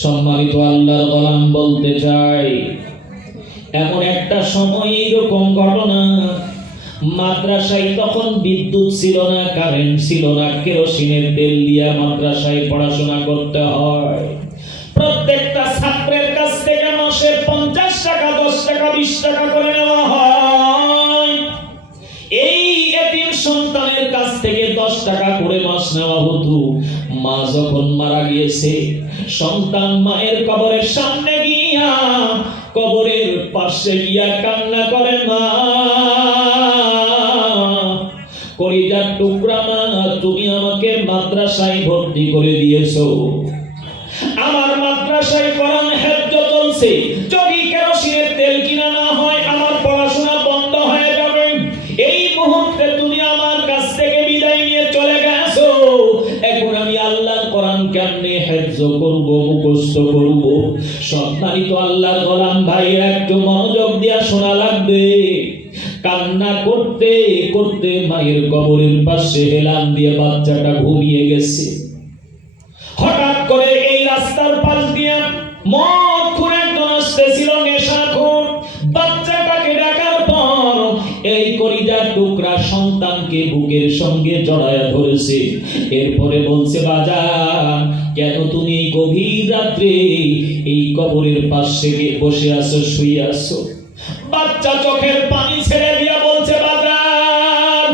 সম্মানিত আল্লাহর গোলাম বলতে চাই, এমন একটা সময় এরকম ঘটনা, মাদ্রাসায় তখন বিদ্যুৎ ছিল না, কারেন্ট ছিল না, কেরোসিনের তেল দিয়ে মাদ্রাসায় পড়াশোনা করতে হয়। প্রত্যেকটা ছাত্রের কাছ থেকে মাসে 50 টাকা, 10 টাকা, 20 টাকা করে নেওয়া হয়। এই এতিম সন্তানের কাছ থেকে 10 টাকা করে মাস নেওয়া হতো। মা যখন মারা গিয়েছে, সন্তান মায়ের কবরের সামনে গিয়া, কবরের পাশে গিয়া কান্না করে, মা, কলিজার টুকরা মা, তুমি আমাকে মাদ্রাসায় ভর্তি করে দিয়েছো। আমার মাদ্রাসায় কোরআন হেফজ চলছে, যদি কেরোসিনের তেল কিনা না হয় আমার পড়াশোনা বন্ধ হয়ে যাবে। এই মুহূর্তে তুমি আমার কাছ থেকে বিদায় নিয়ে চলে গেছো, এখন আমি আল্লাহর কোরআন কেমনে হেফজ করব, মুখস্থ করব? সম্মানিত আল্লাহর গোলাম ভাই, একটু মনোযোগ দিয়া শোনা লাগবে। কান্না করতে করতে মায়ের কবরের পাশে হেলান দিয়ে বাচ্চাটা ঘুমিয়ে গেছে। হঠাৎ করে এই রাস্তার পাশ দিয়ে মদ খুঁড়ে একজন আসতেছিল, নেশাখোর। বাচ্চাটাকে ডাকার পর এই কলিজার টুকরা সন্তানকে বুকের সঙ্গে জড়ায়া ধরেছে। এরপরে বলছে, বাজান, কেন তুমি এই গভীর রাত্রে এই কবরের পাশে বসে আছো, শুয়ে আছো? বাচ্চা চোখের পানি ছেড়ে দিয়া বলছে, বাজান,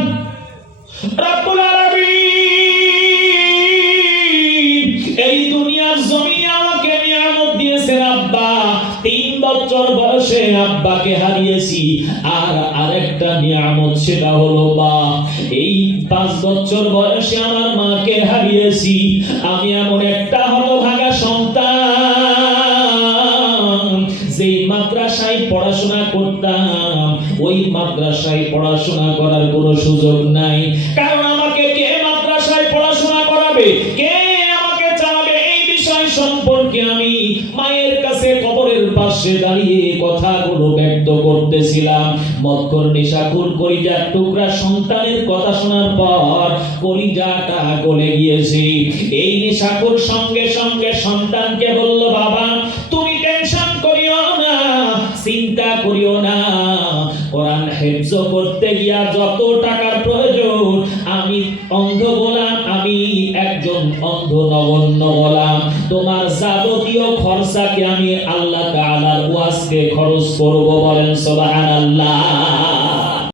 রব্বুল আলামিন এই দুনিয়ার জমিনে আমাকে নিয়ামত দিয়েছেন আব্বা। 3 বছর বয়সে আব্বাকে হারিয়েছি, আর আরেকটা নিয়ামত, সেটা হলো মা। এই 5 বছর বয়সে আমার মাকে হারিয়েছি। আমি এমন একটা হতভাগা সন্তান, যেই মাদ্রাসায় পড়াশোনা করতাম, ওই মাদ্রাসায় পড়াশোনা করার কোনো সুযোগ নাই। কারণ আমাকে কে মাদ্রাসায় পড়াশোনা করাবে, কে আমাকে চালাবে, এই বিষয় সম্পর্কে আমি মায়ের কাছে কবরের পাশে দাঁড়িয়ে কথাগুলো ব্যক্ত করতেছিলাম। মদখোর নেশাখোর কলিজার টুকরা সন্তানের কথা শোনার পর কলিজাটা গলে গিয়েছে। এই নেশাখোর সঙ্গে সঙ্গে সন্তানকে বলল, বাবা, তুমি টেনশন করিও না, চিন্তা করিও না। কোরআন হেফজ করতে গিয়া যত টাকার প্রয়োজন, আমি অন্ধ গোলাম, আমি একজন অন্ধ নগণ্য গোলাম, তোমার যাবতীয় খরচাকে আমি আল্লাহ তাআলার ওয়াজকে খরচ করব। বলেন সুবহানাল্লাহ।